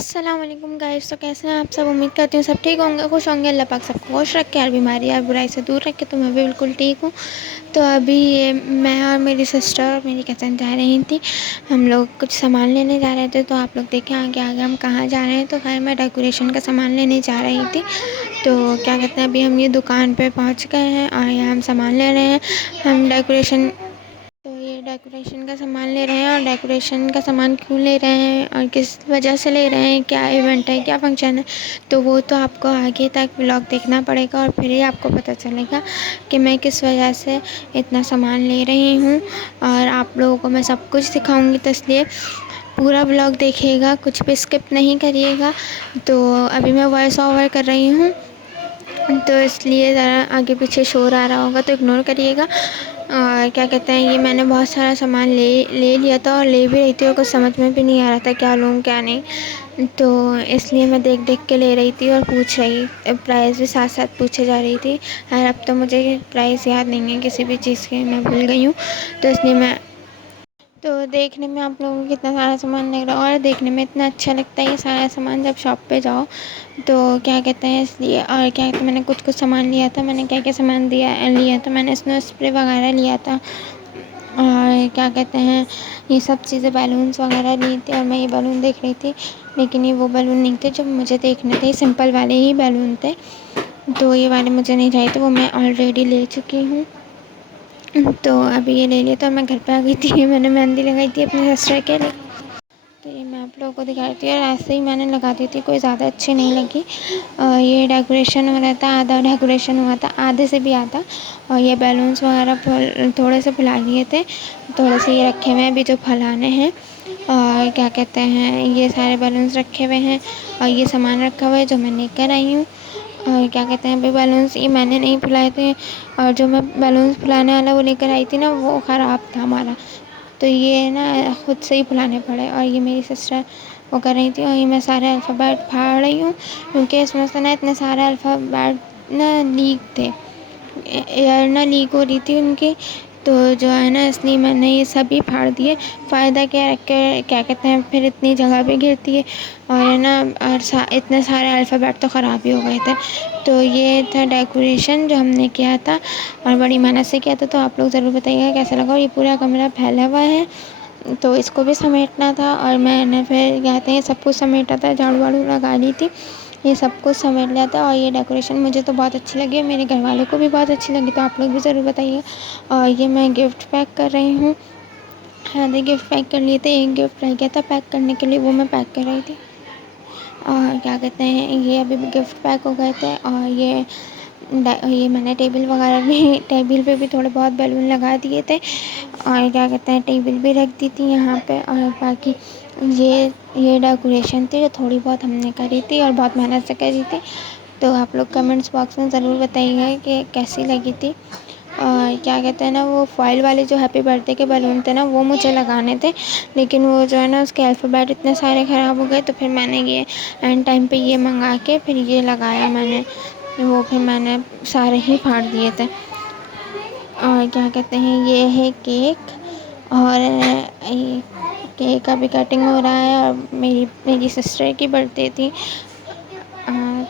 अस्सलाम वालेकुम गाइस। तो कैसे हैं आप सब? उम्मीद करती हूँ सब ठीक होंगे, खुश होंगे। अल्लाह पाक सबको खुश रखे, हर बीमारी और बुराई से दूर रखे। तो मैं भी बिल्कुल ठीक हूँ। तो अभी ये मैं और मेरी सिस्टर और मेरी कज़न जा रही थी, हम लोग कुछ सामान लेने जा रहे थे। तो आप लोग देखें आगे आगे हम कहाँ जा रहे हैं। तो खैर मैं डेकोरेशन का सामान लेने जा रही थी। तो क्या कहते हैं, अभी हम ये दुकान पे पहुँच गए हैं और यहाँ हम सामान ले रहे हैं। हम डेकोरेशन का सामान ले रहे हैं। और डेकोरेशन का सामान क्यों ले रहे हैं और किस वजह से ले रहे हैं, क्या इवेंट है, क्या फंक्शन है, तो वो तो आपको आगे तक व्लॉग देखना पड़ेगा और फिर ही आपको पता चलेगा कि मैं किस वजह से इतना सामान ले रही हूँ। और आप लोगों को मैं सब कुछ सिखाऊंगी, तो इसलिए पूरा व्लॉग देखिएगा, कुछ भी स्किप नहीं करिएगा। तो अभी मैं वॉइस ओवर कर रही हूँ, तो इसलिए ज़रा आगे पीछे शोर आ रहा होगा तो इग्नोर करिएगा। और क्या कहते हैं, ये मैंने बहुत सारा सामान ले लिया था और ले भी रही थी और कुछ समझ में भी नहीं आ रहा था क्या लूँ क्या नहीं। तो इसलिए मैं देख देख के ले रही थी और प्राइस भी साथ साथ पूछे जा रही थी। और अब तो मुझे प्राइस याद नहीं है किसी भी चीज़ के, मैं भूल गई हूँ। तो इसलिए मैं तो देखने में आप लोगों को कितना सारा सामान लग रहा है और देखने में इतना अच्छा लगता है ये सारा सामान जब शॉप पे जाओ। तो क्या कहते हैं, इसलिए और क्या कहते हैं, मैंने कुछ कुछ सामान लिया था। मैंने क्या क्या सामान लिया था, मैंने स्नो स्प्रे वगैरह लिया था। और क्या कहते हैं, ये सब चीज़ें बैलून्स वगैरह ली थी। और मैं ये बैलून देख रही थी, लेकिन ये वो बैलून नहीं थे जो मुझे देखने थे, सिंपल वाले ही बैलून थे। तो ये वाले मुझे नहीं चाहिए थे, वो मैं ऑलरेडी ले चुकी हूँ। तो अभी ये ले लिया तो मैं घर पे आ गई थी। मैंने मेहंदी लगाई थी अपनी सिस्टर के लिए। तो ये मैं आप लोगों को दिखाई थी और ऐसे ही मैंने लगा दी थी, कोई ज़्यादा अच्छी नहीं लगी। ये डेकोरेशन हो रहा था, आधा डेकोरेशन हुआ था, आधे से भी आधा। और ये बैलून्स वगैरह थोड़े से फुला लिए थे, थोड़े से ये रखे हुए हैं अभी जो फैलाने हैं। और क्या कहते हैं, ये सारे बैलून्स रखे हुए हैं और ये सामान रखा हुआ है जो मैं लेकर आई हूँ। और क्या कहते हैं, अभी बैलून्स ये मैंने नहीं फुलाए थे, और जो मैं बैलून्स फुलाने वाला वो लेकर आई थी ना, वो ख़राब था हमारा। तो ये ना खुद से ही फुलाने पड़े। और ये मेरी सिस्टर वो कर रही थी। और ये मैं सारे अल्फ़ाबेट फाड़ रही हूँ, क्योंकि इसमें से ना इतने सारे अल्फ़ाबेट ना लीक थे, एयर ना लीक हो रही थी उनकी। तो जो है ना, इसलिए मैंने ये सभी फाड़ दिए। फ़ायदा क्या रख के, क्या कहते हैं, फिर इतनी जगह भी गिरती है और है ना, और इतने सारे अल्फ़ाबेट तो ख़राब ही हो गए थे। तो ये था डेकोरेशन जो हमने किया था और बड़ी मेहनत से किया था। तो आप लोग ज़रूर बताइएगा कैसा लगा। और ये पूरा कमरा फैला हुआ है, तो इसको भी समेटना था। और मैंने फिर कहते हैं सब कुछ समेटा था, झाड़ू वाड़ू लगा ली थी, ये सब कुछ समेट लिया था। और ये डेकोरेशन मुझे तो बहुत अच्छी लगी, मेरे घर वालों को भी बहुत अच्छी लगी। तो आप लोग भी ज़रूर बताइए। और ये मैं गिफ्ट पैक कर रही हूँ। आधे गिफ्ट पैक कर लिए थे, एक गिफ्ट रह गया था पैक करने के लिए, वो मैं पैक कर रही थी। और क्या कहते हैं, ये अभी भी गिफ्ट पैक हो गए थे। और ये मैंने टेबल पे भी थोड़े बहुत बैलून लगा दिए थे। और क्या कहते हैं, टेबल भी रख दी थी यहाँ पे। और बाकी ये डेकोरेशन थी जो थोड़ी बहुत हमने करी थी और बहुत मेहनत से करी थी। तो आप लोग कमेंट्स बॉक्स में ज़रूर बताइएगा कि कैसी लगी थी। और क्या कहते हैं ना, वो फॉइल वाले जो हैप्पी बर्थडे के बैलून थे ना, वो मुझे लगाने थे, लेकिन वो जो है ना, उसके अल्फ़ाबेट इतने सारे ख़राब हो गए। तो फिर मैंने ये एंड टाइम पे ये मंगा के फिर ये लगाया मैंने, वो फिर मैंने सारे ही फाड़ दिए थे। और क्या कहते हैं, ये है केक। और ये केक अभी कटिंग हो रहा है। और मेरी सिस्टर की बर्थडे थी,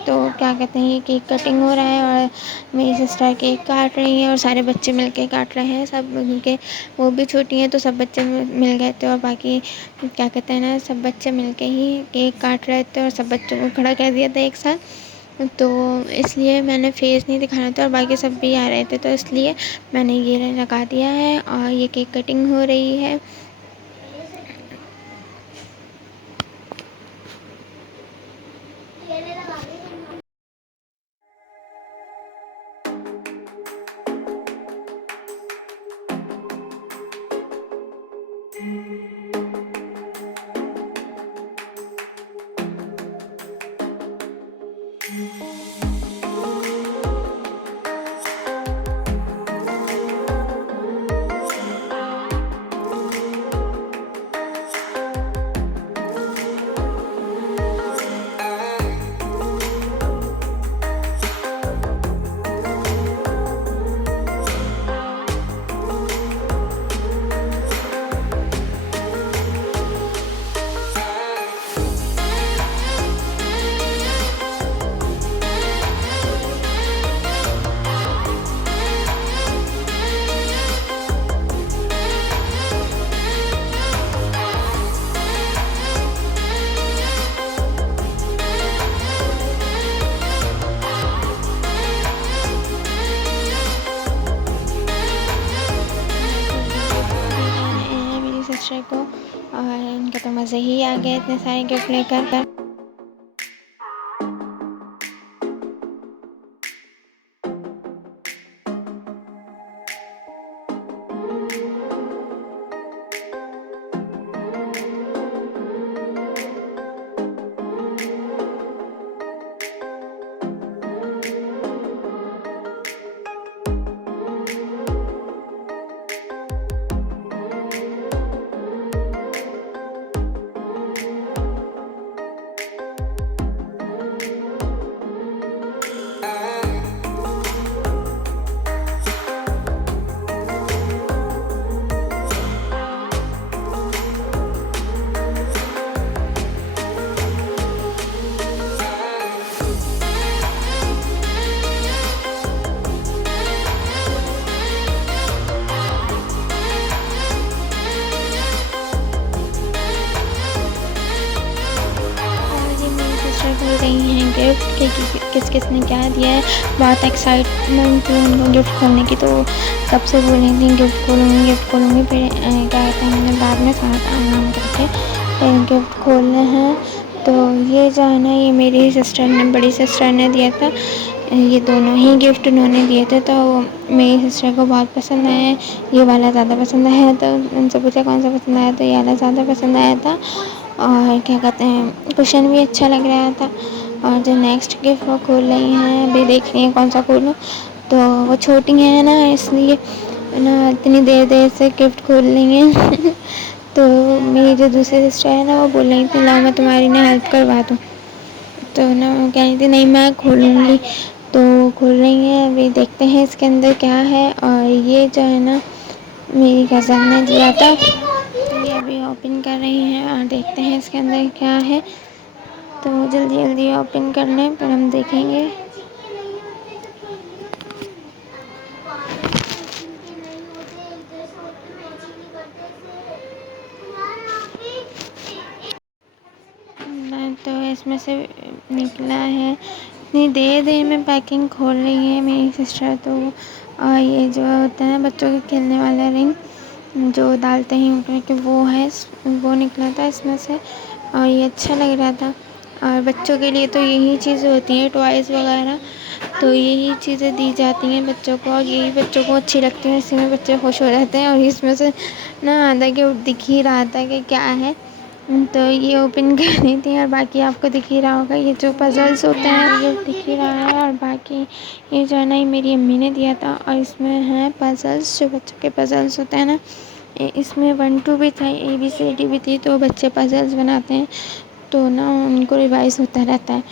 तो क्या कहते हैं, ये केक कटिंग हो रहा है और मेरी सिस्टर केक काट रही है और सारे बच्चे मिलके काट रहे हैं, सब उनके, वो भी छोटी हैं तो सब बच्चे मिल गए थे। और बाकी क्या कहते हैं ना, सब बच्चे मिलके ही केक काट रहे थे और सब बच्चों को खड़ा कर दिया था एक साथ। तो इसलिए मैंने फेस नहीं दिखाना था और बाकी सब भी आ रहे थे, तो इसलिए मैंने ये लगा दिया है और ये केक कटिंग हो रही है। से ही आ गए इतने सारे गिफ्ट लेकर। खोल रही हैं गिफ्ट कि किस किस ने क्या दिया है। बहुत एक्साइटमेंट थी उनको गिफ्ट खोलने की, तो कब से बोल रही थी गिफ्ट खोलूँगी। फिर क्या कहते हैं, हमने बाद में सारा काम वाम करके फिर गिफ्ट खोलने हैं। तो ये जो है ना, ये मेरी सिस्टर ने, बड़ी सिस्टर ने दिया था। ये दोनों ही गिफ्ट उन्होंने दिए थे, तो मेरी सिस्टर को बहुत पसंद आया। ये वाला ज़्यादा पसंद आया, तो उनसे पूछा कौन सा पसंद आया, तो ये वाला ज़्यादा पसंद आया था। और क्या कहते हैं, कुशन भी अच्छा लग रहा था। और जो नेक्स्ट गिफ्ट वो खोल रही हैं, अभी देख रही हैं कौन सा खोलूँ। तो वो छोटी हैं ना, इसलिए ना इतनी देर से गिफ्ट खोल रही हैं तो मेरी जो दूसरी सिस्टर है ना, वो बोल रही थी ला मैं तुम्हारी ना हेल्प करवा दूँ। तो ना वो कह रही थी नहीं मैं खोलूँगी। तो खोल रही हैं, अभी देखते हैं इसके अंदर क्या है। और ये जो है ना, मेरी कज़न ने दिया था, ये अभी ओपन कर रही हैं और देखते हैं इसके अंदर क्या है। तो जल्दी जल्दी ओपन कर लें, फिर हम देखेंगे। तो इसमें से निकला है, इतनी देर में पैकिंग खोल रही है मेरी सिस्टर। तो और ये जो होता है बच्चों के खेलने वाला रिंग जो डालते हैं ऊपर के, वो है, वो निकला था इसमें से। और ये अच्छा लग रहा था। और बच्चों के लिए तो यही चीज़ें होती हैं, टॉयज़ वगैरह, तो यही चीज़ें दी जाती हैं बच्चों को, और यही बच्चों को अच्छी लगती हैं, इसी में बच्चे खुश हो जाते हैं। और इसमें से ना आधा गिफ्ट दिख ही रहा था कि क्या है, तो ये ओपन कर रही थी। और बाकी आपको दिख ही रहा होगा, ये जो पज़ल्स होते हैं ये दिख ही रहा है। और बाकी ये जो है ना, ये मेरी अम्मी ने दिया था। और इसमें हैं पज़ल्स, जो बच्चों के पज़ल्स होते हैं ना, इसमें 1 2 भी था, ABCD भी थी। तो बच्चे पज़ल्स बनाते हैं, तो ना उनको रिवाइज़ होता रहता है।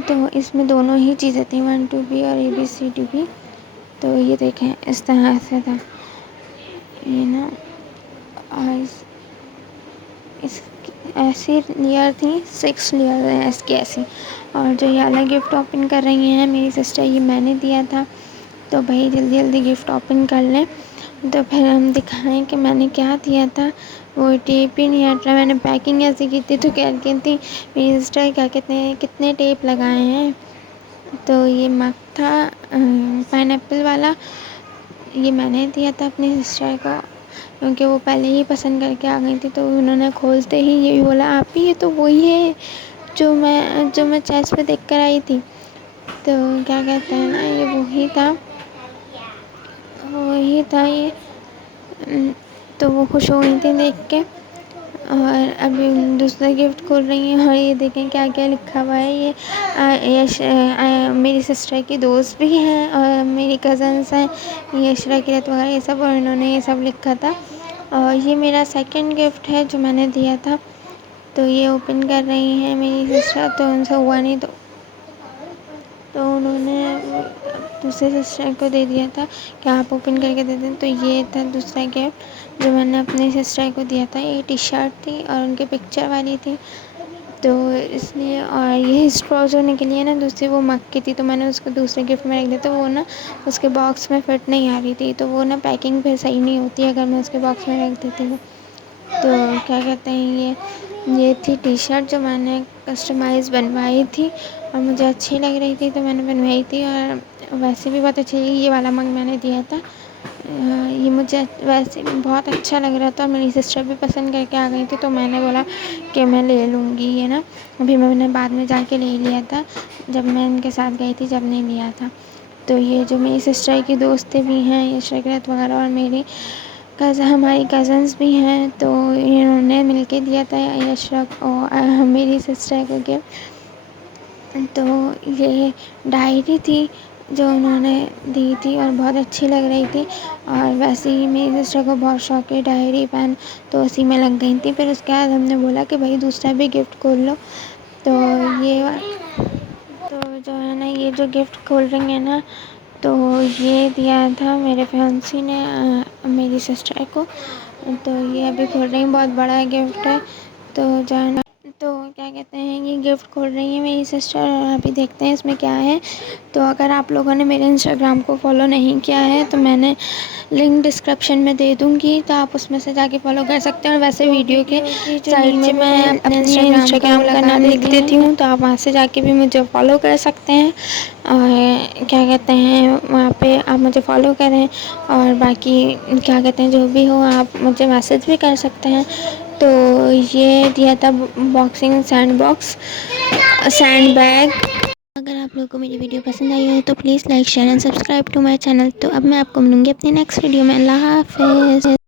तो इसमें दोनों ही चीज़ें थी, 1 2 भी और ABCD भी। तो ये देखें इस तरह से था ये ना। और इस ऐसी लेयर थी, 6 लेयर है इसकी ऐसी। और जो ये अलग गिफ्ट ओपन कर रही हैं मेरी सिस्टर, ये मैंने दिया था। तो भाई जल्दी जल्दी गिफ्ट ओपन कर लें, तो फिर हम दिखाएं कि मैंने क्या दिया था। वो टेप ही नहीं हट रहा, मैंने पैकिंग ऐसी की थी तो कह रही थी मेरी सिस्टर क्या कहते हैं कितने टेप लगाए हैं। तो ये मग था पाइनएप्पल वाला, ये मैंने दिया था अपनी सिस्टर को, क्योंकि वो पहले ही पसंद करके आ गई थी। तो उन्होंने खोलते ही ये भी बोला आप ही, ये तो वही है जो मैं चर्च पे देख कर आई थी। तो क्या कहते हैं ना, ये वही था ये। तो वो खुश हो गई थी देख के। और अभी दूसरा गिफ्ट खोल रही हैं, और ये देखें क्या क्या लिखा हुआ है। ये मेरी सिस्टर की दोस्त भी हैं और मेरी कज़न्स हैं, ये यशरा किरत वगैरह ये सब, और इन्होंने ये सब लिखा था। और ये मेरा सेकंड गिफ्ट है जो मैंने दिया था। तो ये ओपन कर रही हैं मेरी सिस्टर, तो उनसे हुआ नहीं, तो उन्होंने दूसरे सिस्टर को दे दिया था कि आप ओपन करके दे दें। तो ये था दूसरा गिफ्ट जो मैंने अपनी सिस्टर को दिया था। ये टी-शर्ट थी और उनके पिक्चर वाली थी, तो इसलिए। और ये स्ट्रॉ जो निकली है ना दूसरी, वो मग की थी, तो मैंने उसको दूसरे गिफ्ट में रख दिया। तो वो ना उसके बॉक्स में फिट नहीं आ रही थी, तो वो ना पैकिंग फिर सही नहीं होती अगर मैं उसके बॉक्स में रख देती हूँ। तो क्या कहते हैं, ये थी टी-शर्ट जो मैंने कस्टमाइज़ बनवाई थी और मुझे अच्छी लग रही थी, तो मैंने बनवाई थी। और वैसे भी बहुत अच्छी लगी। ये वाला मग मैंने दिया था, ये मुझे वैसे भी बहुत अच्छा लग रहा था और मेरी सिस्टर भी पसंद करके आ गई थी, तो मैंने बोला कि मैं ले लूँगी ये ना। अभी मैंने बाद में जाके ले लिया था, जब मैं इनके साथ गई थी जब नहीं लिया था। तो ये जो मेरी सिस्टर की दोस्तें भी हैं, ये शगरत वगैरह, और मेरी हमारी कज़न्स भी हैं, तो इन्होंने मिल के दिया था यशरक और मेरी सिस्टर को गिफ्ट। तो ये डायरी थी जो उन्होंने दी थी और बहुत अच्छी लग रही थी। और वैसे ही मेरी सिस्टर को बहुत शौक है डायरी पेन, तो उसी में लग गई थी। फिर उसके बाद हमने बोला कि भाई दूसरा भी गिफ्ट खोल लो। तो ये तो जो है ना, ये जो गिफ्ट खोल रही है ना, तो ये दिया था मेरे फियांसी ने मेरी सिस्टर को। तो ये अभी खोल रही हूँ, बहुत बड़ा गिफ्ट है। तो जो है ना, तो क्या कहते हैं, ये गिफ्ट खोल रही है मेरी सिस्टर और अभी देखते हैं इसमें क्या है। तो अगर आप लोगों ने मेरे इंस्टाग्राम को फॉलो नहीं किया है तो मैंने लिंक डिस्क्रिप्शन में दे दूँगी, तो आप उसमें से जाके फॉलो कर सकते हैं। और वैसे वीडियो के साइड में मैं अपने इंस्टाग्राम का नाम लिख देती हूँ, तो आप वहाँ से जाके भी मुझे फॉलो कर सकते हैं। और क्या कहते हैं, वहाँ पे आप मुझे फॉलो करें और बाकी क्या कहते हैं, जो भी हो आप मुझे मैसेज भी कर सकते हैं। तो ये दिया था बॉक्सिंग सैंड बैग। अगर आप लोगों को मेरी वीडियो पसंद आई हो तो please like share and subscribe to my channel. तो अब मैं आपको मिलूँगी अपनी नेक्स्ट वीडियो में। अल्लाह हाफ़िज़।